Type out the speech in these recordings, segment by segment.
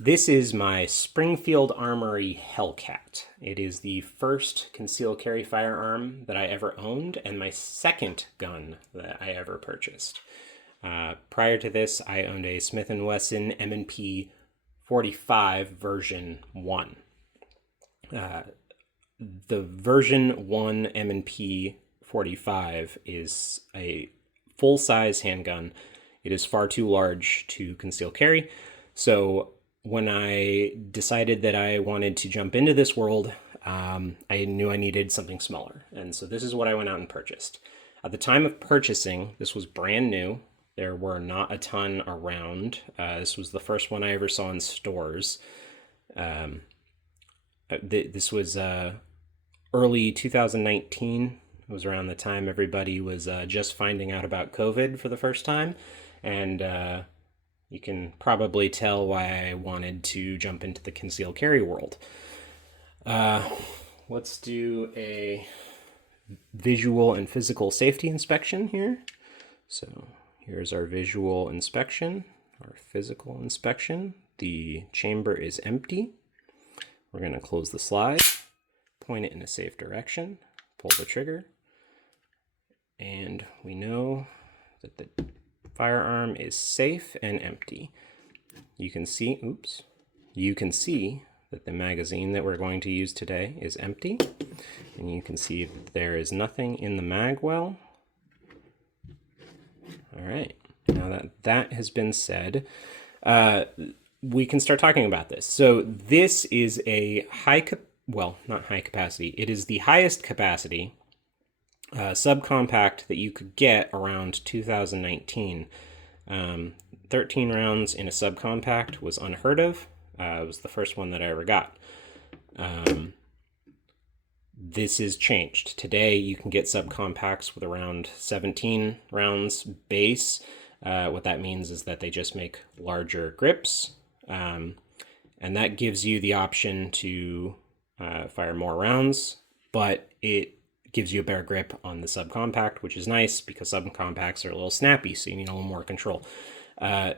This is my Springfield Armory Hellcat. It is the first concealed carry firearm that I ever owned and my second gun that I ever purchased. Prior to this, I owned a Smith & Wesson M&P 45 version 1. The version 1 M&P 45 is a full-size handgun. It is far too large to conceal carry. So when I decided that I wanted to jump into this world, I knew I needed something smaller. And so this is what I went out and purchased. At the time of purchasing, this was brand new. There were not a ton around. This was the first one I ever saw in stores. This was early 2019. It was around the time everybody was just finding out about COVID for the first time. And you can probably tell why I wanted to jump into the concealed carry world. Let's do a visual and physical safety inspection here. So here's our visual inspection, our physical inspection. The chamber is empty. We're going to close the slide, point it in a safe direction, pull the trigger, and we know that the firearm is safe and empty. You can see, you can see that the magazine that we're going to use today is empty, and you can see that there is nothing in the mag well. All right, now that that has been said, we can start talking about this. So this is a not high capacity. It is the highest capacity subcompact that you could get around 2019. 13 rounds in a subcompact was unheard of. It was the first one that I ever got. This is changed. Today you can get subcompacts with around 17 rounds base. What that means is that they just make larger grips. And that gives you the option to fire more rounds, but it gives you a better grip on the subcompact, which is nice because subcompacts are a little snappy, so you need a little more control.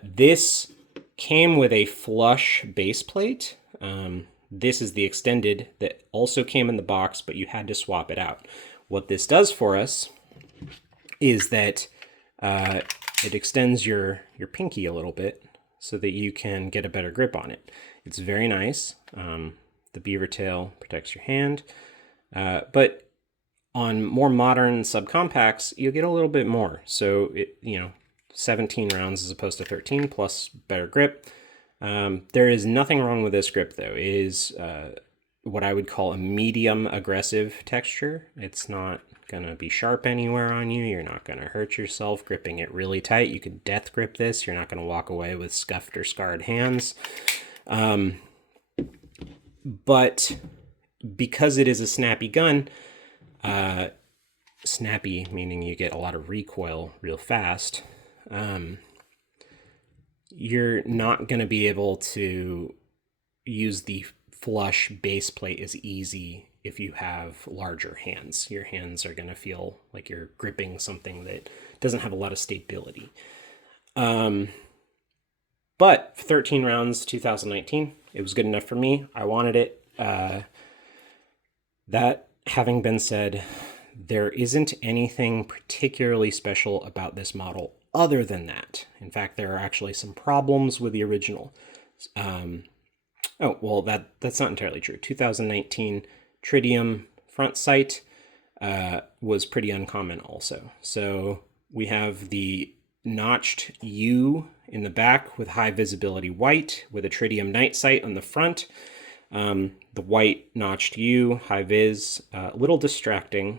This came with a flush base plate. This is the extended that also came in the box, but you had to swap it out. What this does for us is that it extends your pinky a little bit so that you can get a better grip on it. It's very nice. The beaver tail protects your hand, but on more modern subcompacts, you'll get a little bit more. So, 17 rounds as opposed to 13 plus better grip. There is nothing wrong with this grip, though. It is what I would call a medium aggressive texture. It's not going to be sharp anywhere on you. You're not going to hurt yourself gripping it really tight. You could death grip this. You're not going to walk away with scuffed or scarred hands. But because it is a snappy gun, snappy meaning you get a lot of recoil real fast, you're not going to be able to use the flush base plate as easy if you have larger hands. Your hands are going to feel like you're gripping something that doesn't have a lot of stability. But 13 rounds, 2019, it was good enough for me. I wanted it. That having been said, there isn't anything particularly special about this model other than that. In fact, there are actually some problems with the original. That's not entirely true. 2019 tritium front sight was pretty uncommon also. So we have the notched U in the back with high visibility white with a tritium night sight on the front. The white notched U, high vis, a little distracting,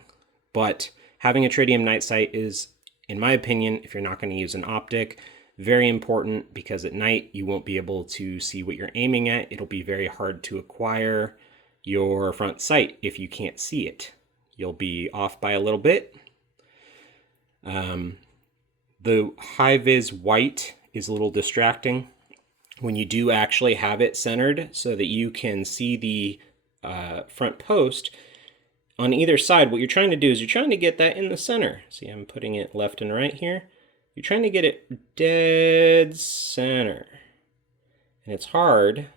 but having a tritium night sight is, in my opinion, if you're not going to use an optic, very important because at night you won't be able to see what you're aiming at. It'll be very hard to acquire your front sight if you can't see it. You'll be off by a little bit. The high vis white is a little distracting when you do actually have it centered so that you can see the front post. On either side, what you're trying to do is you're trying to get that in the center. See, I'm putting it left and right here. You're trying to get it dead center. and it's hard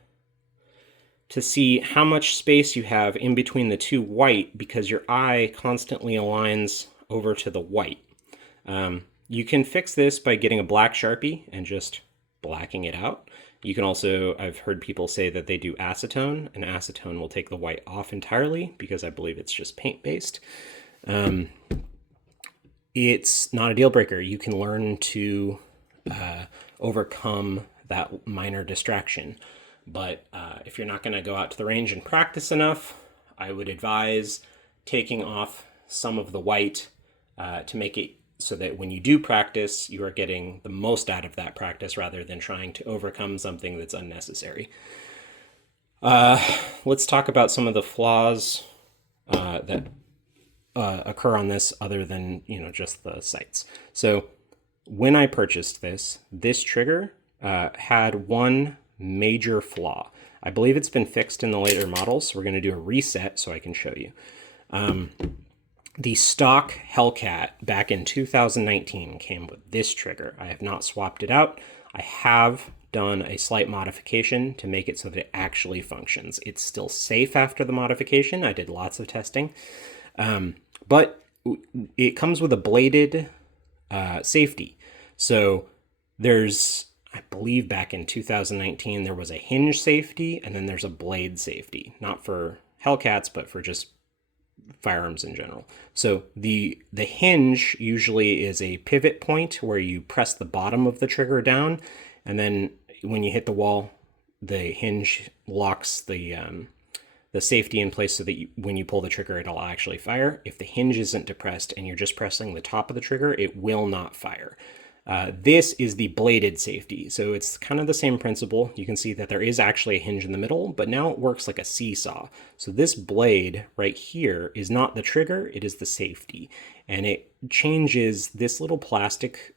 to see how much space you have in between the two white because your eye constantly aligns over to the white. You can fix this by getting a black Sharpie and just blacking it out. You can also, I've heard people say that they do acetone, and acetone will take the white off entirely because I believe it's just paint-based. It's not a deal breaker. You can learn to overcome that minor distraction. But if you're not going to go out to the range and practice enough, I would advise taking off some of the white to make it so that when you do practice, you are getting the most out of that practice rather than trying to overcome something that's unnecessary. Let's talk about some of the flaws that occur on this other than, just the sights. So when I purchased this trigger had one major flaw. I believe it's been fixed in the later models, so we're going to do a reset so I can show you. The stock Hellcat back in 2019 came with this trigger. I have not swapped it out. I have done a slight modification to make it so that it actually functions. It's still safe after the modification. I did lots of testing. But it comes with a bladed safety. So there's, I believe back in 2019, there was a hinge safety and then there's a blade safety. Not for Hellcats, but for just firearms in general. So the hinge usually is a pivot point where you press the bottom of the trigger down, and then when you hit the wall, the hinge locks the safety in place so that when you pull the trigger, it'll actually fire. If the hinge isn't depressed and you're just pressing the top of the trigger, it will not fire. This is the bladed safety. So it's kind of the same principle. You can see that there is actually a hinge in the middle, but now it works like a seesaw. So this blade right here is not the trigger, it is the safety. And it changes this little plastic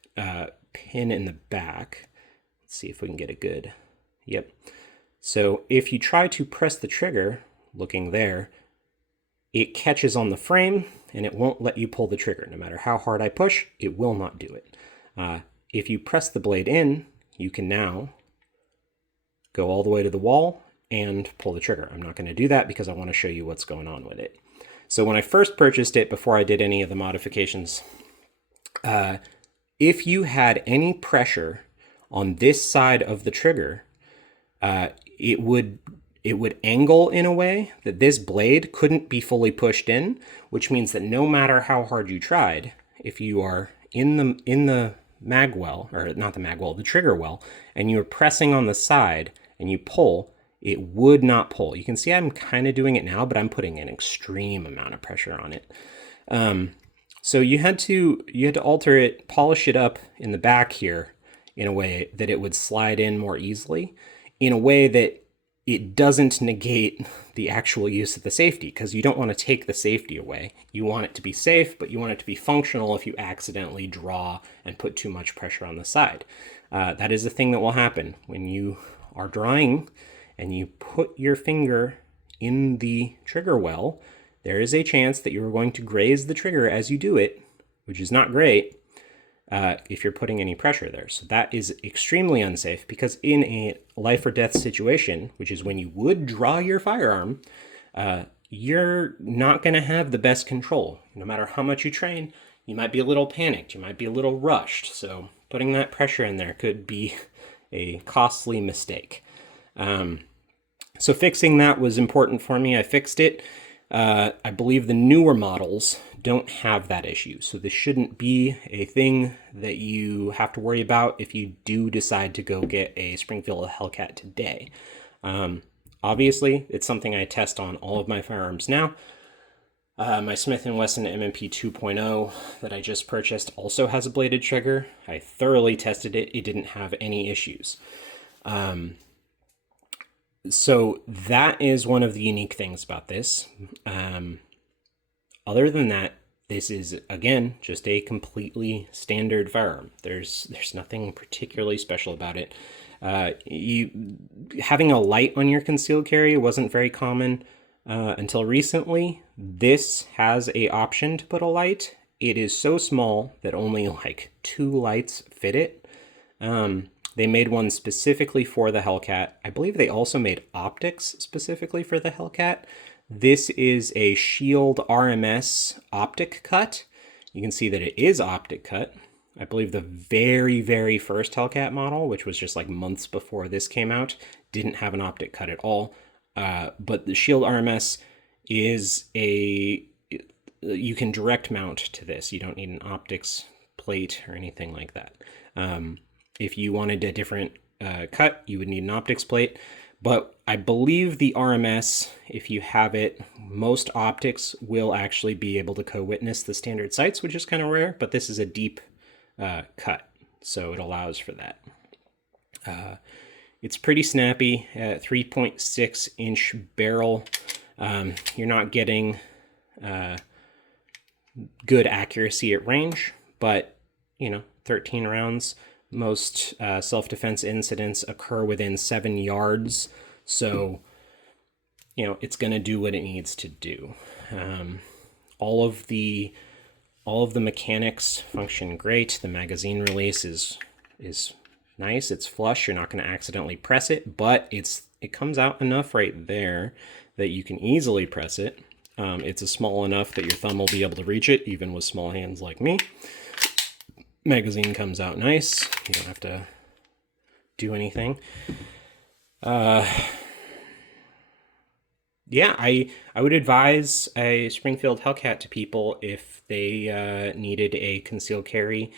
pin in the back. Let's see if we can get a good, yep. So if you try to press the trigger, looking there, it catches on the frame and it won't let you pull the trigger. No matter how hard I push, it will not do it. If you press the blade in, you can now go all the way to the wall and pull the trigger. I'm not going to do that because I want to show you what's going on with it. So when I first purchased it, before I did any of the modifications, if you had any pressure on this side of the trigger, it would angle in a way that this blade couldn't be fully pushed in, which means that no matter how hard you tried, if you are in the mag well, or not the mag well, the trigger well, and you're pressing on the side and you pull, it would not pull. You can see I'm kind of doing it now, but I'm putting an extreme amount of pressure on it. So you had to alter it, polish it up in the back here in a way that it would slide in more easily, in a way that it doesn't negate the actual use of the safety, because you don't want to take the safety away. You want it to be safe, but you want it to be functional if you accidentally draw and put too much pressure on the side. That is a thing that will happen when you are drawing and you put your finger in the trigger well. There is a chance that you're going to graze the trigger as you do it, which is not great if you're putting any pressure there. So that is extremely unsafe, because in a life or death situation, which is when you would draw your firearm, you're not going to have the best control. No matter how much you train, you might be a little panicked, you might be a little rushed. So putting that pressure in there could be a costly mistake. So fixing that was important for me. I fixed it. I believe the newer models don't have that issue. So this shouldn't be a thing that you have to worry about if you do decide to go get a Springfield Hellcat today. Obviously, it's something I test on all of my firearms now. My Smith & Wesson M&P 2.0 that I just purchased also has a bladed trigger. I thoroughly tested it. It didn't have any issues. So that is one of the unique things about this. Other than that, this is, again, just a completely standard firearm. There's nothing particularly special about it. Having a light on your concealed carry wasn't very common until recently. This has a option to put a light. It is so small that only like 2 lights fit it. They made one specifically for the Hellcat. I believe they also made optics specifically for the Hellcat. This is a Shield RMS optic cut. You can see that it is optic cut. I believe the very, very first Hellcat model, which was just like months before this came out, didn't have an optic cut at all. But the Shield RMS is you can direct mount to this. You don't need an optics plate or anything like that. If you wanted a different cut, you would need an optics plate. But I believe the RMS, if you have it, most optics will actually be able to co-witness the standard sights, which is kind of rare, but this is a deep cut, so it allows for that. It's pretty snappy, 3.6 inch barrel. You're not getting good accuracy at range, but 13 rounds. Most self-defense incidents occur within 7 yards, so it's going to do what it needs to do. All of the mechanics function great. The magazine release is nice. It's flush. You're not going to accidentally press it, but it comes out enough right there that you can easily press it. It's small enough that your thumb will be able to reach it, even with small hands like me. Magazine comes out nice. You don't have to do anything. Yeah, I would advise a Springfield Hellcat to people if they needed a concealed carry,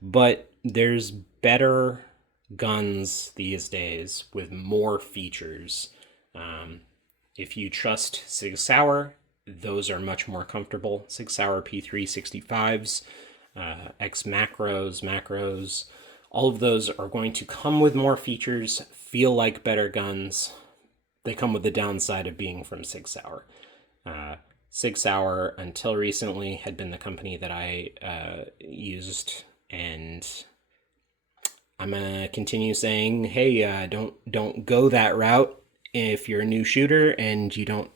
but there's better guns these days with more features. If you trust Sig Sauer, those are much more comfortable. Sig Sauer P365s, X macros, all of those are going to come with more features, feel like better guns. They come with the downside of being from Sig Sauer. Sig Sauer, until recently, had been the company that I used, and I'm gonna continue saying, hey, don't go that route if you're a new shooter and you don't,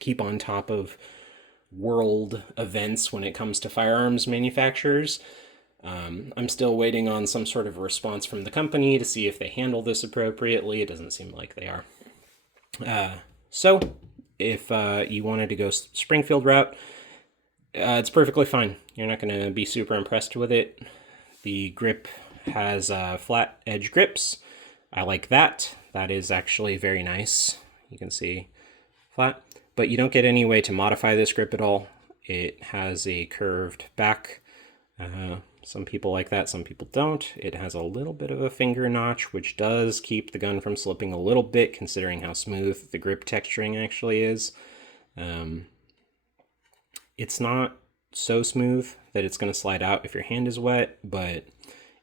keep on top of world events when it comes to firearms manufacturers. I'm still waiting on some sort of response from the company to see if they handle this appropriately. It doesn't seem like they are. So if you wanted to go Springfield route, it's perfectly fine. You're not going to be super impressed with it. The grip has flat edge grips. I like that. That is actually very nice. You can see flat, but you don't get any way to modify this grip at all. It has a curved back. Some people like that, some people don't. It has a little bit of a finger notch, which does keep the gun from slipping a little bit, considering how smooth the grip texturing actually is. It's not so smooth that it's going to slide out if your hand is wet, but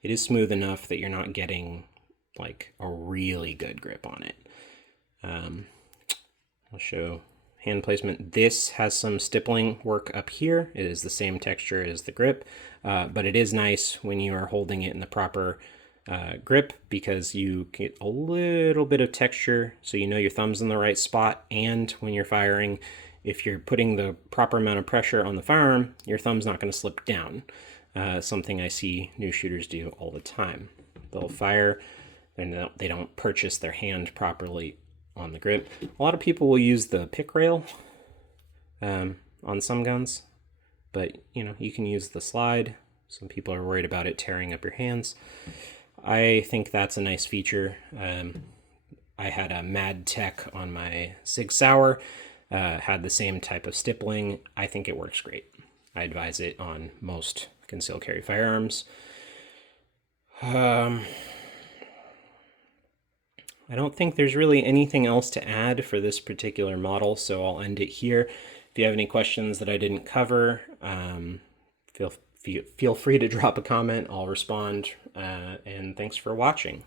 it is smooth enough that you're not getting like a really good grip on it. I'll show hand placement. This has some stippling work up here. It is the same texture as the grip, but it is nice when you are holding it in the proper grip, because you get a little bit of texture so you know your thumb's in the right spot, and when you're firing, if you're putting the proper amount of pressure on the firearm, your thumb's not going to slip down. Something I see new shooters do all the time. They'll fire and they don't purchase their hand properly on the grip. A lot of people will use the pick rail on some guns, but you can use the slide. Some people are worried about it tearing up your hands. I think that's a nice feature. I had a Mad Tech on my Sig Sauer, had the same type of stippling. I think it works great. I advise it on most concealed carry firearms. I don't think there's really anything else to add for this particular model, so I'll end it here. If you have any questions that I didn't cover, feel free to drop a comment. I'll respond, and thanks for watching.